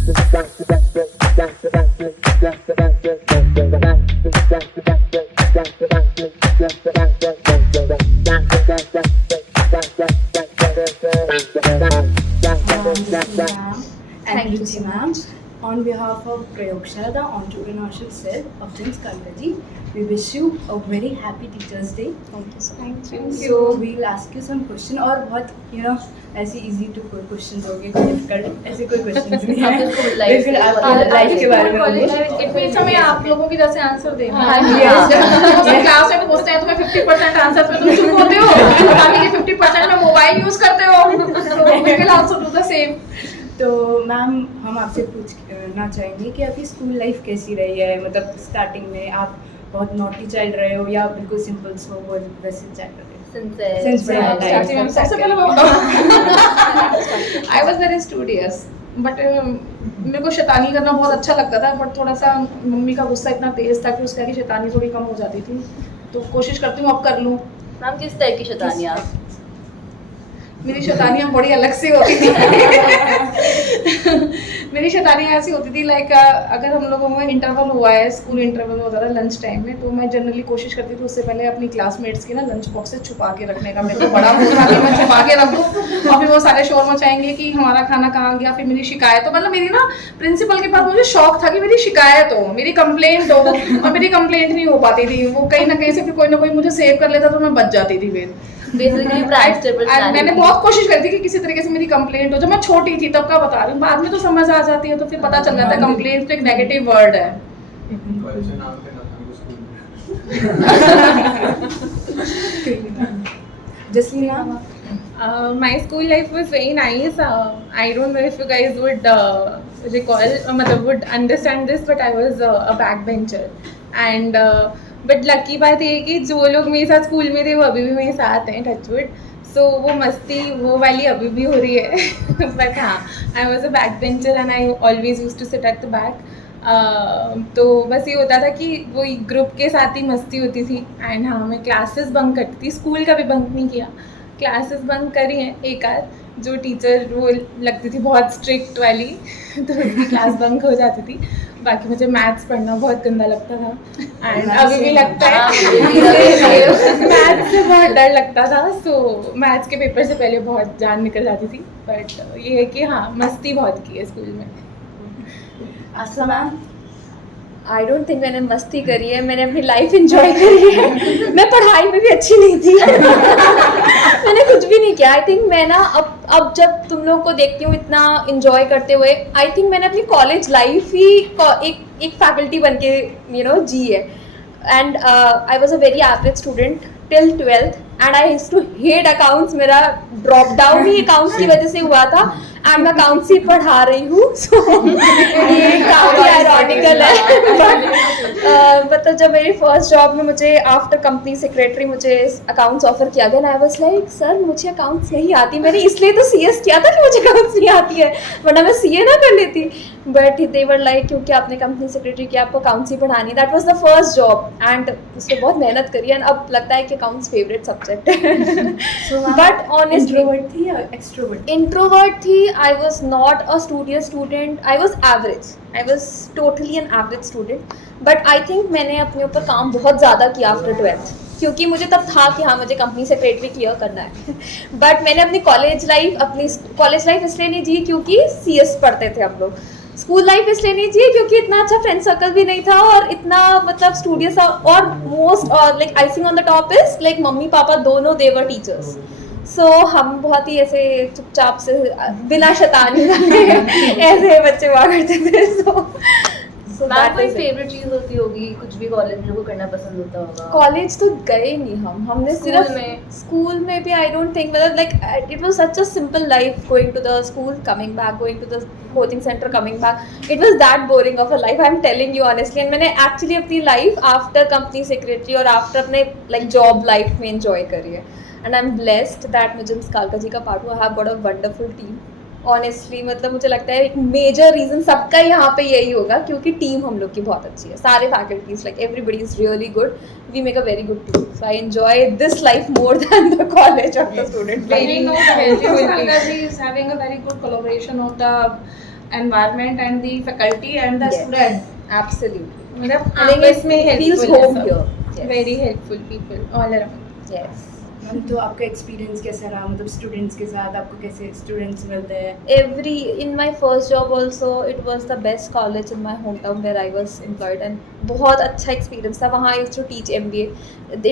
And Ruchi ma'am, on behalf of Prayogshala, the entrepreneurship cell of James Kalkaji, we wish you a very happy Teachers' Day. Thank you so much. Thank you. So we'll ask you some question और बहुत ऐसे easy to कोई questions होंगे, कोई difficult ऐसे कोई questions नहीं है. बिल्कुल आपकी life के बारे में होंगे. इस समय आप लोगों की जैसे आंसर देना हाँ, है. yes. क्लास में पूछते हैं तुम्हें 50% आंसर पे तुम चुप होते हो, बाकी के 50% में मोबाइल यूज करते हो. So we will also do the same. तो मैम हम आपसे पूछना चाहेंगे कि आपकी स्कूल लाइफ कैसी रही है, मतलब स्टार्टिंग में आप बहुत नॉटी चाइल्ड रहे हो या बिल्कुल सिंपल सो वो वैसे चाइल्ड रहे हो? सबसे पहले I was very studious, but मेरे को शैतानी करना बहुत अच्छा लगता था, बट थोड़ा सा मम्मी का गुस्सा इतना तेज था कि उसका की शैतानी थोड़ी कम हो जाती थी, तो कोशिश करती हूँ अब कर लूँ. मैम किस टाइप की शैतानी आप? मेरी शैतानियाँ बड़ी अलग सी होती थी. मेरी शैतानियाँ ऐसी होती थी लाइक अगर हम लोगों में इंटरवल हुआ है, स्कूल इंटरवल होता था लंच टाइम में, तो मैं जनरली कोशिश करती थी उससे पहले अपनी क्लासमेट्स की ना लंच बॉक्स से छुपा के रखने का. मेरे को बड़ा मूड था कि मैं छुपा के रख दूँ और फिर वो सारे शोर मचाएंगे कि हमारा खाना कहाँ गया. फिर मेरी शिकायत हो, मतलब मेरी ना प्रिंसिपल के पास मुझे शौक था कि मेरी शिकायत हो, मेरी कंप्लेंट हो, और मेरी कंप्लेंट नहीं हो पाती थी. वो कहीं ना कहीं से फिर कोई ना कोई मुझे सेव कर लेता तो मैं बच जाती थी. फिर बेसिकली मैंने बहुत कोशिश करी थी कि किसी तरीके से मेरी कंप्लेंट हो. जब मैं छोटी थी तब का बता रही हूँ, बाद में तो समझ आ जाती है तो फिर पता चल जाता है कंप्लेंट तो एक नेगेटिव वर्ड है. जसलीना, My school life was very nice. I don't know if you guys would recall, would understand this, but I was a backbencher. And but lucky बात ये है कि जो लोग मेरे साथ स्कूल में थे वो अभी भी मेरे साथ हैं, टचवुड. सो वो मस्ती वो वाली अभी भी हो रही है. बट हाँ, I was a back bencher and I always use to sit at the back. तो बस ये होता था कि वो ग्रुप के साथ ही मस्ती होती थी. एंड हाँ, मैं क्लासेस बंक करती थी, स्कूल का भी बंक नहीं किया, क्लासेस बंक करी हैं एक आध. जो टीचर वो लगती थी बहुत स्ट्रिक्ट वाली तो उसकी क्लास बंक हो जाती थी. बाकी मुझे मैथ्स पढ़ना बहुत गंदा लगता था एंड अभी भी लगता है. मैथ्स से बहुत डर लगता था. सो मैथ्स के पेपर से पहले बहुत जान निकल जाती थी. बट ये है कि हाँ, मस्ती बहुत की है स्कूल में. आसमा मैम, आई डोंट थिंक मैंने मस्ती करी है, मैंने अपनी लाइफ एंजॉय करी है. मैं पढ़ाई में भी अच्छी नहीं थी. मैंने कुछ भी नहीं किया. आई थिंक मैं ना अब जब तुम लोग को देखती हूँ इतना एंजॉय करते हुए, आई थिंक मैंने अपनी कॉलेज लाइफ ही एक फैकल्टी बन के जी है. And I was a very average student till 12th and I used to hate accounts. मेरा ड्रॉप डाउन ही अकाउंट्स की वजह से हुआ था एंड मैं अकाउंट्स ही पढ़ा रही हूँ. सो ये काफ़ी आयरॉनिकल है. मतलब जब मेरी फर्स्ट जॉब में मुझे आफ्टर कंपनी सेक्रेटरी मुझे अकाउंट्स ऑफर किया गया, आई वाज लाइक सर मुझे अकाउंट्स नहीं आती. मैंने इसलिए तो सीएस किया था कि मुझे अकाउंट्स नहीं आती है, वरना मैं सीए ना कर लेती. बट दे वर लाइक क्योंकि आपने कंपनी सेक्रेटरी किया आपको अकाउंट्स ही पढ़ानी. That was the first job and उसमें बहुत मेहनत करी एंड अब लगता है कि अकाउंट्स फेवरेट सब्जेक्ट है. बट ऑनेस्टली इंट्रोवर्ट थी या एक्सट्रोवर्ट? इंट्रोवर्ट थी. I was not a studious student. I was average. I was totally an average student. But I think मैंने अपने ऊपर काम बहुत ज़्यादा किया आफ्टर 12th, क्योंकि मुझे तब था कि हाँ मुझे कंपनी सेक्रेटरी क्लियर करना है. बट मैंने अपनी कॉलेज लाइफ इसलिए नहीं जी क्योंकि सीएस पढ़ते थे हम लोग. स्कूल लाइफ इसलिए नहीं जी क्योंकि इतना अच्छा फ्रेंड सर्कल भी नहीं था और इतना मतलब स्टूडियस. और most like icing on the top is like mummy papa दोनों दे वर टीचर्स. सो हम बहुत ही ऐसे चुपचाप से बिना शैतानी ऐसे बच्चे हुआ करते थे. मैम कोई फेवरेट चीज होती होगी, कुछ भी कॉलेज में को करना पसंद होता होगा? कॉलेज तो गए नहीं हमने सिर्फ स्कूल में भी आई डोंट थिंक, मतलब like it was such a simple life going to the school coming back, going to the coaching centre coming back. It was that boring of a life, I am telling you honestly. And मैंने actually अपनी life after company secretary और after अपने like job life में enjoy करी है. And I am blessed that मुझे miss कालका जी का पार्ट हुआ. I have got a wonderful team honestly. मतलब मुझे लगता है एक मेजर रीज़न सबका यहाँ पे यही होगा क्योंकि टीम हम लोग की बहुत अच्छी है. सारे faculties like everybody is really good. We make a very good team. So I enjoy this life more than the college और the student life. Kalka ji is having a very good collaboration of the environment and the faculty and the Yes. student. Absolutely. मतलब I think आपस में it feels helpful home है here. सब, Yes. very helpful people all around. Yes. Ma'am तो आपका experience कैसा रहा, मतलब स्टूडेंट्स के साथ आपको कैसे स्टूडेंट्स मिलते हैं? Every in my first job also it was the best college in my hometown where I was employed and बहुत अच्छा एक्सपीरियंस था वहाँ. I used to teach MBA.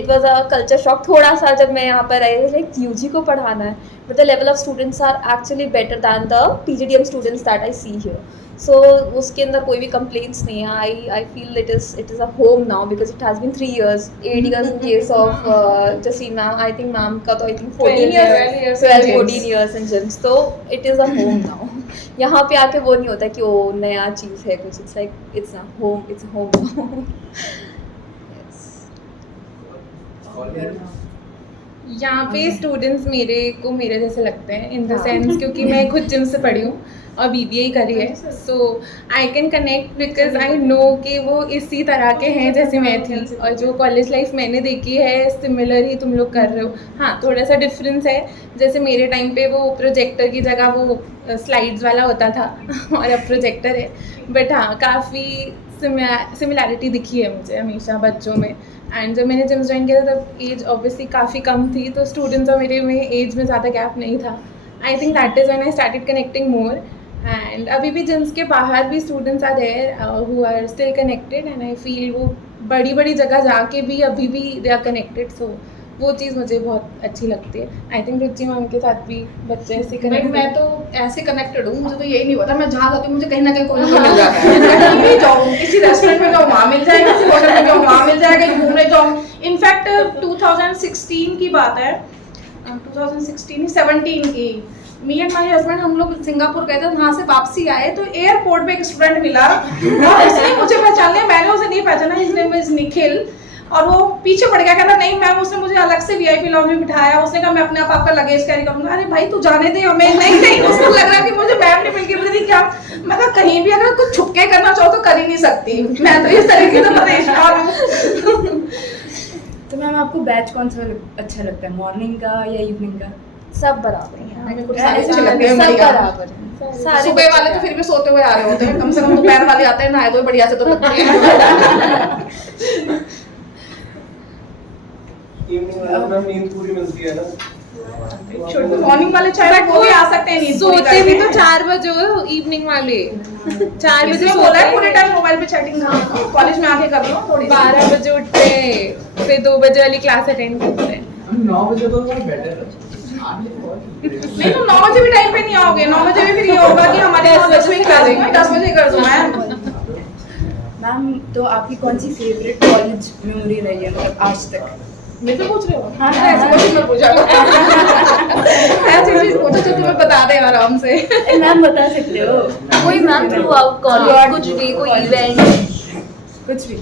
It was a culture shock थोड़ा सा जब मैं यहाँ पर आई, like UG को पढ़ाना है, but the level of students are actually better than the PGDM students that I see here. So उसके अंदर कोई भी complaints नहीं है. I feel it is a home now because it has been 3 years, 8 years in case of Jaseen ma'am. I think ma'am का तो I think 14 years, 14 years in gyms. So it is a home now. यहाँ पे आके वो नहीं होता कि वो नया चीज़ है कुछ. It's like it's a home now. Yes. यहाँ पे स्टूडेंट्स मेरे जैसे लगते हैं इन द हाँ। सेंस क्योंकि मैं खुद जिम से पढ़ी हूँ और BBA करी है, so I can connect because I know कि वो इसी तरह के हैं जैसे मैं थी, और जो कॉलेज लाइफ मैंने देखी है सिमिलर ही तुम लोग कर रहे हो. हाँ, थोड़ा सा डिफरेंस है, जैसे मेरे टाइम पे वो प्रोजेक्टर की जगह वो स्लाइड्स वाला होता था और अब प्रोजेक्टर है, बट हाँ काफ़ी सिमिलैरिटी दिखी है मुझे हमेशा बच्चों में. एंड जब मैंने जिम ज्वाइन किया था तब एज ऑब्वियसली काफ़ी कम थी, तो स्टूडेंट्स और मेरे में एज में ज़्यादा गैप नहीं था. I think that is when I started connecting more. And अभी भी जिम्स के बाहर भी students are there who are still connected, and I feel वो बड़ी बड़ी जगह जाके भी अभी भी दे आर कनेक्टेड. सो वो चीज़ मुझे बहुत अच्छी लगती है. आई थिंक रुचि मैम के साथ भी बच्चे ऐसे नहीं, कनेक्ट. मैं तो ऐसे कनेक्टेड हूँ, मुझे तो यही नहीं पता, मैं जहाँ जाती हूँ मुझे कहीं ना कहीं कोई ना कोई मिल जाता है. मैं कहीं भी जाऊँ, किसी रेस्टोरेंट में जाऊँ वहाँ मिल जाएगा, किसी होटल में जाऊँ वहाँ मिल जाएगा, घूमने जाऊँ. इनफैक्ट 2016 की बात है, 2017 की, मी एंड माई हस्बैंड हम लोग सिंगापुर गए थे, वहाँ से वापसी आए तो एयरपोर्ट पे एक स्टूडेंट मिला और उसने मुझे पहचान लिया, मैंने उसे नहीं पहचाना. हिज नेम इज निखिल, और वो पीछे पड़ गया, कहता नहीं मैम. उसने मुझे अलग से VIP लॉन्ज में बिठाया, उसने कहा मैं अपने आप आपका लगेज कैरी करूंगा. अरे भाई तू जाने दे हमें. नहीं उसको लग रहा कि मुझे मैम नहीं मिल गई, मुझे क्या. मैं कहा कहीं भी अगर कुछ छुप के करना चाहो तो कर ही नहीं सकती, मैं तो इस तरीके से परेशान हूँ. तो मैम आपको बैच कौन सा अच्छा लगता है, मॉर्निंग का या इवनिंग का? सब बराबर हैं. मेरे को सारे अच्छे लगते हैं, सब बढ़िया. बराबर हैं. सारे सुबह वाले तो फिर भी सोते हुए आ रहे होते हैं, कम से कम दोपहर वाले आते हैं नहाए धोए बढ़िया से तो लगते हैं. इवनिंग वाला मैम नींद पूरी मिलती है ना. मॉर्निंग वाले चाहे वो भी आ सकते हैं, नींद पूरी सोते भी तो करके. 4 बजे हो इवनिंग वाले. 4 बजे इसमें बोला है पूरे टाइम मोबाइल पे चैटिंग कॉलेज में आके कर लो थोड़ी सी. 12 बजे उठते हैं, फिर 2 बजे वाली क्लास अटेंड करते हैं. 9 बजे तो बेटर है. नहीं तो 9 बजे भी टाइम पे नहीं आओगे. 9 बजे भी फिर ये होगा कि हमारे 10 बजे कर देंगे, 10 बजे कर दो मैम. मैम तो आपकी कौन सी फेवरेट कॉलेज मेमोरी रही है, मतलब आज तक? मेरे से पूछ रहे हो? हाँ, ऐसे क्वेश्चन मत पूछा करो. ऐसी चीज पूछो जो तुम्हें बता दे आराम से. मैम बता सकते हो कोई मैम थ्रू आउट कॉलेज कुछ भी, कोई इवेंट? कुछ भी?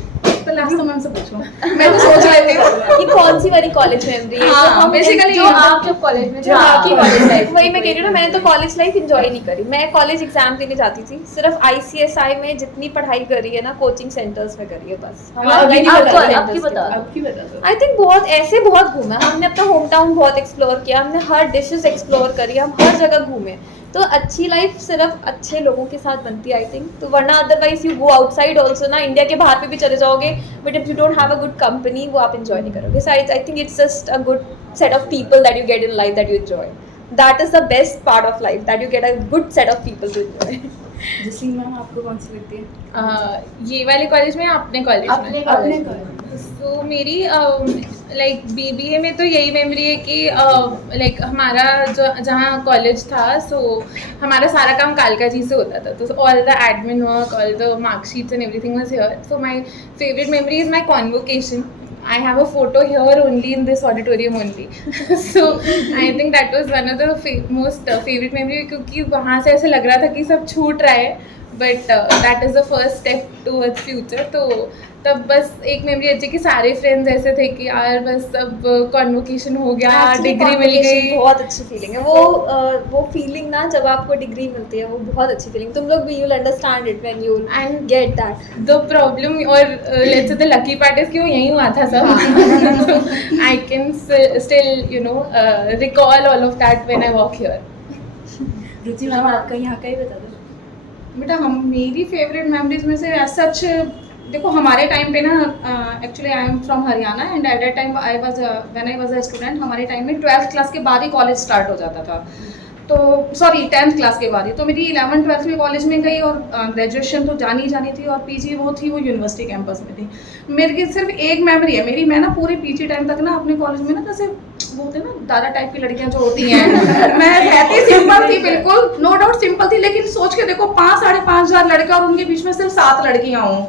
तो लास्ट मैम से पूछो, मैं तो सोच लेती हूँ. ये कौन सी वाली कॉलेज मेमोरी है? हाँ, basically जो आप जब कॉलेज में थे हाँ, आपकी कॉलेज लाइफ वही मैं कह रही हूँ ना, मैंने तो कॉलेज लाइफ एंजॉय नहीं करी. मैं कॉलेज एग्जाम देने जाती थी, सिर्फ ICSI में जितनी पढ़ाई करी है ना कोचिंग सेंटर्स में करी है बस. आपकी आपकी बता दो. आपकी बता दो. आई थिंक बहुत घूमा हमने, अपना होम टाउन बहुत एक्सप्लोर किया हमने, हर डिशेस एक्सप्लोर करी, हम हर जगह घूमे. तो अच्छी लाइफ सिर्फ अच्छे लोगों के साथ बनती है आई थिंक. तो वरना otherwise you go outside also ना, इंडिया के बाहर पे भी चले जाओगे, but if you don't have a good company वो आप एंजॉय नहीं करोगे. So I think it's just a good set of people that you get in life that you enjoy. That is the best part of life, that you get a good set of people to enjoy. Jaseen ma'am आपको कौन सी लगती है? ये वाले college में, अपने college अपने में. अपने कॉलेज सो मेरी लाइक BBA में तो यही मेमोरी है कि लाइक हमारा जो जहाँ कॉलेज था, सो हमारा सारा काम कालका जी से होता था. तो all the admin work, all the marksheets and everything was here. So my favourite memory is my convocation. I have a photo here only in this auditorium only. So I think that was one of the most favorite memory, क्योंकि वहाँ से ऐसे लग रहा था कि सब छूट रहा है, but that is the first step towards future. तो तब बस एक मेमोरी अच्छी कि सारे फ्रेंड्स ऐसे थे कि यार बस अब कॉन्वोकेशन हो गया, डिग्री मिल गई. बहुत अच्छी फीलिंग है वो फीलिंग ना, जब आपको डिग्री मिलती है वो बहुत अच्छी फीलिंग. तुम लोग भी you'll understand it when you And get that. the problem और let's say the lucky part is कि वो यहीं हुआ था सब. So I can still recall all of that when I walk here. Ruchi ma'am आपका यहाँ का ही बता दो. बेटा हम मेरी फेवरेट मेमोरीज में से एज सच देखो हमारे टाइम पे ना actually I am from Haryana and at that time when I was a student हमारे टाइम में 12th क्लास के बाद ही कॉलेज स्टार्ट हो जाता था, तो सॉरी 10th क्लास के बाद ही, तो मेरी 11th 12th में कॉलेज में गई और ग्रेजुएशन तो जानी थी और पीजी वो यूनिवर्सिटी कैंपस में थी। मेरी सिर्फ एक मेमोरी है मेरी, मैं ना पूरे पीजी टाइम तक ना अपने कॉलेज में ना जैसे वो होते ना दादा टाइप की लड़कियां जो होती हैं मैं रहती सिंपल थी, बिल्कुल नो डाउट सिंपल थी, लेकिन सोच के देखो 5-5.5 हज़ार लड़के और उनके बीच में सिर्फ 7 लड़कियां हों,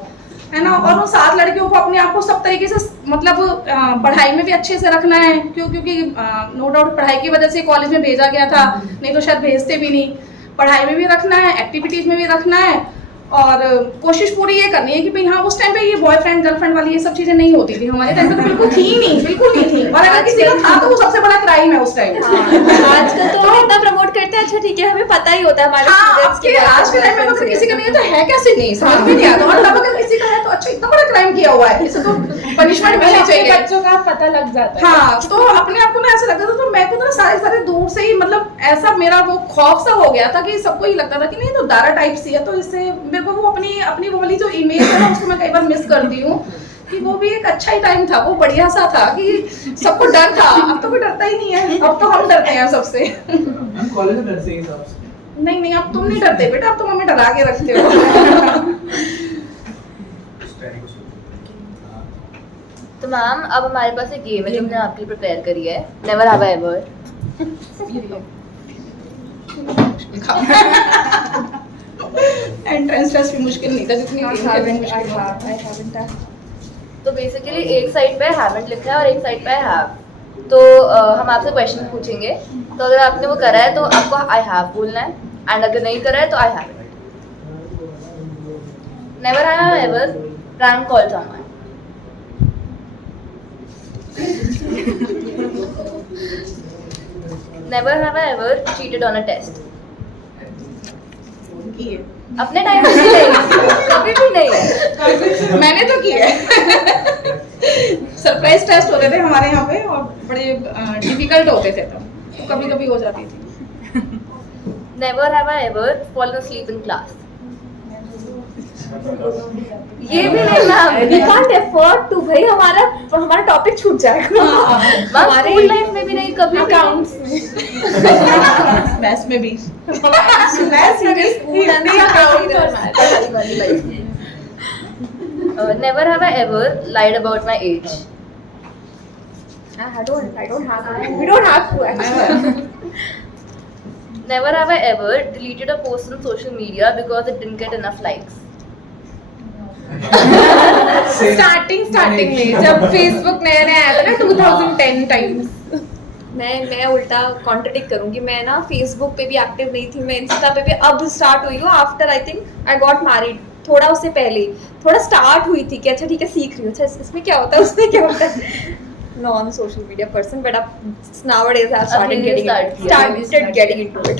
है ना, और उन 7 लड़कियों को अपने आप को सब तरीके से मतलब पढ़ाई में भी अच्छे से रखना है, क्योंकि नो डाउट पढ़ाई की वजह से कॉलेज में भेजा गया था, नहीं तो शायद भेजते भी नहीं। पढ़ाई में भी रखना है, एक्टिविटीज में भी रखना है, और कोशिश पूरी ये करनी है कि भाई हाँ उस टाइम पे ये बॉयफ्रेंड गर्लफ्रेंड वाली ये सब चीजें नहीं होती थी, हमारे टाइम पे तो बिल्कुल थी नहीं, बिल्कुल नहीं थी, और अगर किसी का था तो वो सबसे बड़ा क्राइम है उस टाइम। आजकल तो इतना प्रमोट करते हैं, अच्छा ठीक है हमें पता ही होता है हमारे स्टूडेंट्स के आज के टाइम में अगर किसी का नहीं है तो है कैसे नहीं समझ में नहीं आता, और तब अगर किसी का है तो अच्छा इतना बड़ा क्राइम किया हुआ है, इसे तो पनिशमेंट मिलनी चाहिए, बच्चों का पता लग जाता है। हाँ तो अपने आप को ना ऐसा लगता था, तो मैं को ना सारे दूर से ही मतलब ऐसा मेरा वो खौफ सा हो गया था कि सबको ही लगता था कि नहीं तो दारा टाइप सी है, तो इससे मेरे को वो अपनी वो वाली जो इमेज है ना उसको मैं कई बार मिस करती हूँ कि वो भी एक अच्छा ही टाइम था, वो बढ़िया सा था कि सबको डर था, अब तो कोई डरता ही नहीं है, अब तो हम डरते हैं सबसे। हम कॉलेज में डरते हैं सबसे। नहीं अब तुम नहीं डरते बेटा, अब तुम हमें डरा के रखते हो। तो मैम अब हमारे पास एक गेम है जो हमने आपके लिए प्रिपेयर करी है, never have I ever. Entrance test भी मुश्किल नहीं था जितनी मुश्किल था। तो बेसिकली एक साइड पे हैवंट लिखा है और एक साइड पे हैव, तो हम आपसे क्वेश्चन पूछेंगे, तो अगर आपने वो करा है तो आपको आई हैव बोलना है, एंड अगर नहीं करा है तो I have. Never have I ever prank call someone. Never have I ever cheated on a test. अपने टाइम में नहीं, कभी भी नहीं। मैंने तो की है। सरप्राइज टेस्ट होते थे हमारे यहाँ पे और बड़े डिफिकल्ट होते थे, तो कभी कभी हो जाती थी। Never have I ever fallen asleep in class। ये भी नहीं ma'am, we can't afford to, भाई हमारा टॉपिक छूट जाएगा। हमारे स्कूल लाइफ में भी नहीं, कभी अकाउंट्स मैथ्स में भी never have I ever lied about my age. I don't have to. We don't have to actually. Never have I ever deleted a post on social media because it didn't get enough likes। Starting में जब Facebook नया आया था ना 2010 times, मैं उल्टा contradict करूंगी, मैं ना फेसबुक पे भी एक्टिव नहीं थी, मैं इंस्टा पे भी अब स्टार्ट हुई हूँ after I think I got married, थोड़ा उससे पहले थोड़ा स्टार्ट हुई थी कि अच्छा ठीक है सीख रही हूँ, अच्छा इसमें क्या होता है उसमें क्या होता है, non social media person, but अब nowadays I started getting into it।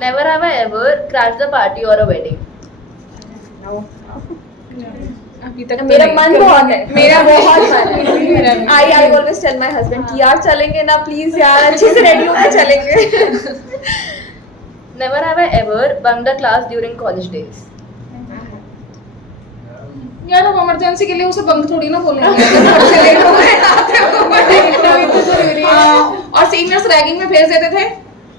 Never have I ever crashed the party or a wedding। अभी तक मेरा मन बहुत है, मेरा बहुत मन है। I always tell my husband कि यार चलेंगे ना प्लीज यार, अच्छे से रेडी होकर चलेंगे। Never have I ever bunked a class during college days। यार अब इमरजेंसी के लिए उसे बंक थोड़ी ना बोलेंगे, घर से लेट हो गए आते हो। और सीनियर्स रैगिंग में भेज देते थे,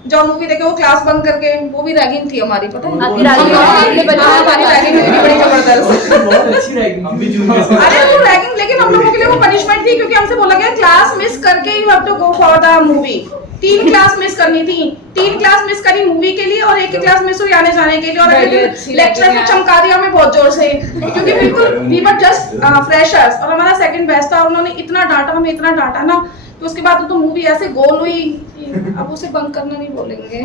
जो मूवी देखे वो क्लास बंक करके, वो भी रैगिंग थी हमारी, पता है आपकी ragging हमारी रैगिंग हुई थी बड़ी जबरदस्त। बहुत अच्छी रहेगी, हम भी जूनियर से। अरे वो रैगिंग, लेकिन हम लोगों के लिए वो पनिशमेंट थी, क्योंकि हमसे बोला गया क्लास मिस करके you have to go for the movie. 3 class miss करनी थी, 3 क्लास मिस करी मूवी के लिए और 1 क्लास मिस हुई आने जाने के लिए, और लेक्चर में चमका दिया हमें बहुत जोर से, क्योंकि बिल्कुल वी वर जस्ट फ्रेशर्स और हमारा सेकंड बैच था, और उन्होंने इतना डांटा, हमें इतना डांटा ना, तो उसके बाद तो मूवी ऐसे गोल हुई, अब उसे बंक करना नहीं बोलेंगे।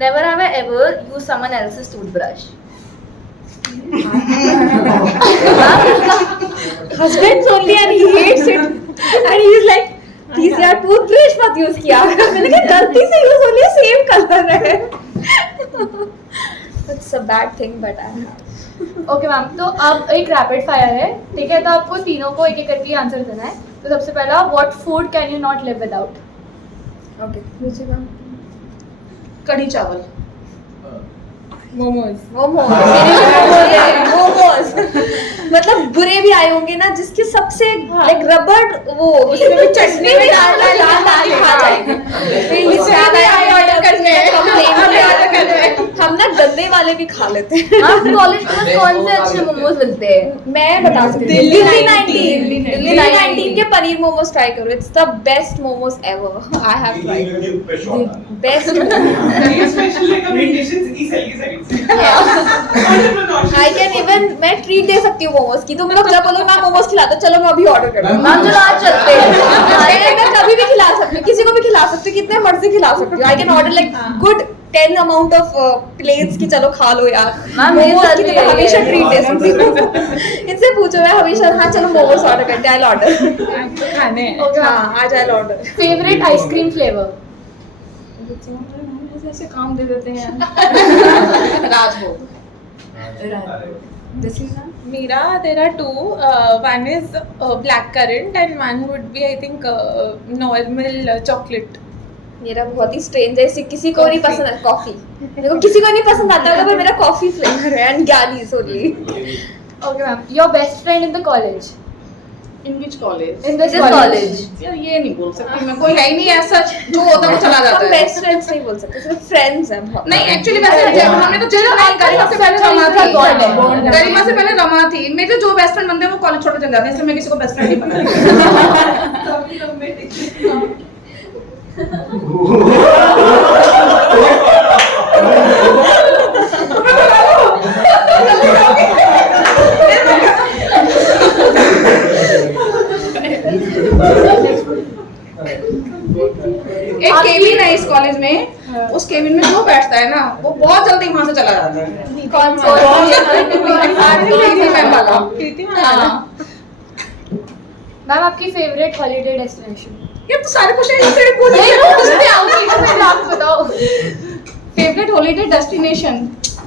Never have I ever used someone else's toothbrush। husband's only and he hates it and he is like please यार टूथब्रश मत यूज किया। मैंने कहा गलती से यूज हो लिया, सेम कलर है। It's a bad thing but I have। Okay ma'am, तो अब एक रैपिड फायर है, ठीक है, तो आपको तीनों को एक एक करके आंसर देना है। तो सबसे पहला, what food can you not live without. Okay, मुझे मैम कढ़ी चावल। मोमोज। मोमोज, मेरे भी मोमोज है, मोमोज। मतलब बुरे भी आए होंगे ना, जिसके सबसे लाइक रबड़ वो उसमें भी चटनी भी डाल खा जाएंगे। हम ना गंदे वाले भी खा लेते हैं। आप कॉलेज में कौन से अच्छे मोमोज मिलते हैं? मैं बता सकती हूँ, दिल्ली 19 के पनीर मोमोज ट्राई करो, it's the best momos ever I have tried, best. Special recommendations E cell की साइड से। आई कैन इवन मैं ट्रीट दे सकती हूँ मोमोज की, तुम लोग जब बोलो मैं मोमोज खिलाता हूँ, चलो मैं अभी ऑर्डर कर दूँ। मैम चलो आज चलते हैं। मैं कभी भी खिला सकती हूँ, किसी को भी खिला सकती हूँ, कितने मर्जी खिला सकती हूँ। I can order like good 10 amount of plates की, चलो खा लो यार। मैम मेरे मोमोज साथ की भी तो मैं यही हमेशा है। ट्रीट दे सकती हूँ। इनसे पूछो, मैं हमेशा हाँ चलो मोमोज ऑर्डर करते हैं, आई ऑर्डर। तो खाने हैं। हाँ आज I order. Favourite ice cream flavour? ऐसे काम दे देते हैं। राजभोग। Mira, there are two. One is black currant and one would be, I think, normal chocolate. मेरा बहुत ही स्ट्रेंज है, किसी को नहीं पसंद है कॉफी, मेरे को किसी को नहीं पसंद आता होगा, पर मेरा कॉफी फ्लेवर है and Giani's only. Okay ma'am, your best friend in the college? In which college? In this Which college? college? यार ये नहीं बोल सकती मैं, कोई है ही नहीं ऐसा, जो होता है वो चला जाता हम है। बेस्ट फ्रेंड्स नहीं बोल सकते, सिर्फ फ्रेंड्स हैं बहुत। नहीं एक्चुअली वैसे हमने तो चलो गरिमा से पहले रमा थी, गरिमा से पहले रमा थी। मेरे जो बेस्ट फ्रेंड बनते हैं वो कॉलेज छोड़ के चले जाते हैं, इसलिए मैं किसी को बेस्ट फ्रेंड नहीं बनाती। एक केबिन है इस कॉलेज में, उस केबिन में जो बैठता है ना वो बहुत जल्दी वहां से चला जाता है। कौन हाँ। मैम आपकी फेवरेट हॉलीडे डेस्टिनेशन? ये तो सारे क्वेश्चन से पूछ आप बताओ। फेवरेट हॉलीडे डेस्टिनेशन,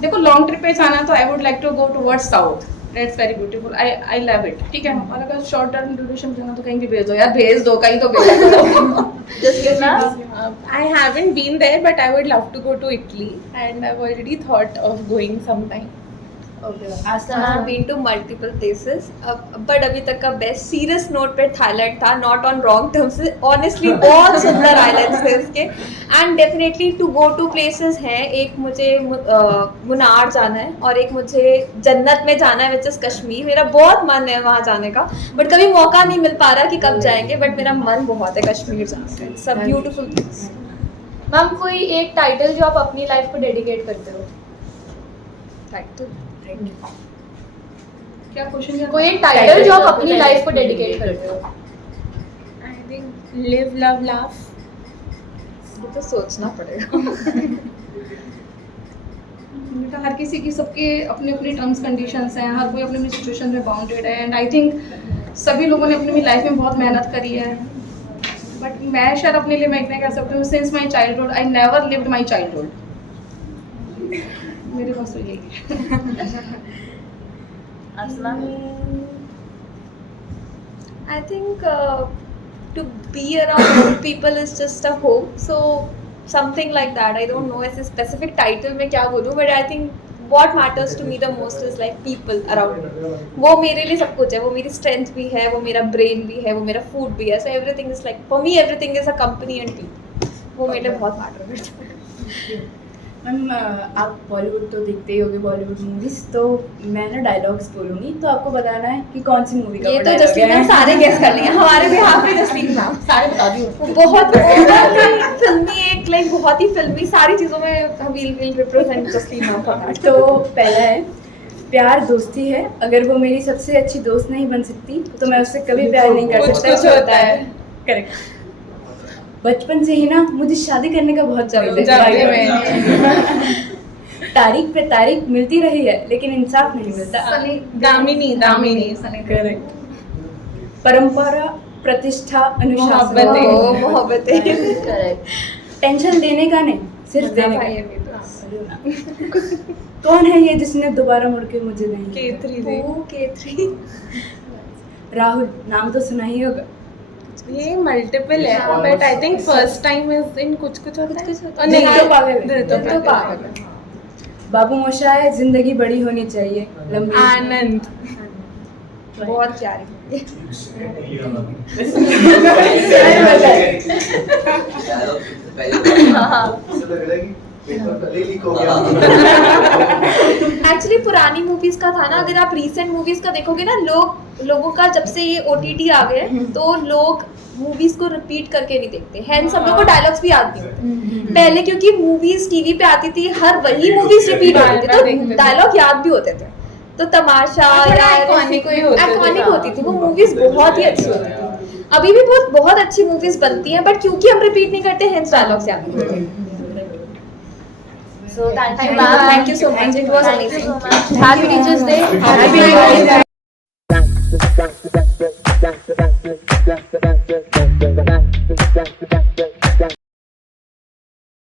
देखो लॉन्ग ट्रिप पे जाना तो I would like to go towards south, that's very beautiful, I love it. ठीक है, और अगर शॉर्ट टर्म ड्यूरेशन जाना तो कहीं भी भेज दो यार, भेज दो कहीं तो भेज दो। I haven't been there, but I would love to go to Italy, and I've already thought of going sometime. I have been to multiple places, but अभी तक का बेस्ट सीरियस नोट पे थाईलैंड था, not on wrong terms, honestly बहुत सुंदर islands थे उसके, and definitely two go to places हैं। एक मुझे मुनार जाना है और एक मुझे जन्नत में जाना है, विच इज़ कश्मीर। मेरा बहुत मन है वहाँ जाने का, बट कभी मौका नहीं मिल पा रहा कि कब जाएंगे, बट मेरा मन बहुत है कश्मीर जाने का। It's a beautiful place. Ma'am कोई एक टाइटल जो आप अपनी लाइफ को डेडिकेट करते हो? टाइटल क्या क्वेश्चन? कोई एक टाइटल जो आप अपनी लाइफ को डेडिकेट करते हो? I think live, love, laugh. तो सोचना पड़ेगा। बेटा हर किसी की सबके अपने अपने टर्म्स कंडीशंस हैं, हर कोई अपनी अपनी सिचुएशन में बाउंडेड है, एंड आई थिंक सभी लोगों ने अपनी लाइफ में बहुत मेहनत करी है। बट मैं शायद अपने लिए मैं इतना कह सकती हूँ, since my childhood I never lived my childhood. मेरे पास तो यही है। आसमा? I think to be around people is just a home, so something like that. I don't know ऐसे specific title में क्या बोलूँ, but I think what matters to me the most is like people around me. वो मेरे लिए सब कुछ है, वो मेरी strength भी है, वो मेरा brain भी है, वो मेरा food भी है, so everything is like for me everything is a company and people. वो मेरे लिए बहुत matter करता है। मैम आप बॉलीवुड तो देखते ही होगे, बॉलीवुड मूवीज, तो मैं ना डायलॉग्स बोलूंगी तो आपको बताना है कि कौन सी मूवी का ये वो तो dialogue जस्टिन मैम है। सारे गेस कर लेंगे, हमारे बिहाफ पे जस्टिन मैम सारे बता दी। बहुत फिल्मी, एक लाइक बहुत ही फिल्मी सारी चीजों में हम विल रिप्रेजेंट जस्टिन मैम का पार्ट। तो पहला है, प्यार दोस्ती है, अगर वो मेरी सबसे अच्छी दोस्त नहीं बन सकती तो मैं उससे कभी प्यार नहीं कर कुछ सकता। कुछ होता है। करेक्ट। बचपन से ही ना मुझे शादी करने का बहुत जल्दी जल्दी में। तारीख पे तारीख मिलती रही है लेकिन इंसाफ नहीं मिलता। दामिनी करेक्ट। परंपरा, प्रतिष्ठा, अनुशासन, मोहब्बतें। मोहब्बतें। करेक्ट। टेंशन देने का नहीं, सिर्फ देने भाई का। अभी तो कौन है ये जिसने दोबारा मुड़ के मुझे नहीं किया? K3 K3 राहुल, नाम तो सुना ही होगा। ये मल्टीपल है, but I think first time is in कुछ कुछ होता है। और दिल नहीं तो पागल है। दिल तो तो पागल पागल है। बाबू मोशा है, जिंदगी बड़ी होनी चाहिए, लंबी। आनंद बहुत प्यारी। एक्चुअली पुरानी मूवीज का था ना, अगर आप रीसेंट मूवीज का देखोगे ना, लोगों का जब से ये OTT आ गए तो लोग मूवीज को रिपीट करके नहीं देखते, हैंस हम लोग को डायलॉग्स भी याद नहीं होते। पहले क्योंकि मूवीज टीवी पे आती थी, हर वही मूवीज रिपीट होती थी तो डायलॉग याद भी होते थे। तो तमाशा या iconic ही होते थे। आइकॉनिक होती थी वो मूवीज, बहुत ही अच्छी होती थी। अभी भी बहुत अच्छी मूवीज बनती हैं, बट क्योंकि हम रिपीट नहीं करते हैंस डायलॉग्स याद नहीं होते। So thank you, Thank you, ma'am. thank you so much. It was Thank you amazing. so much. Happy Teachers Day. Happy Teachers Day.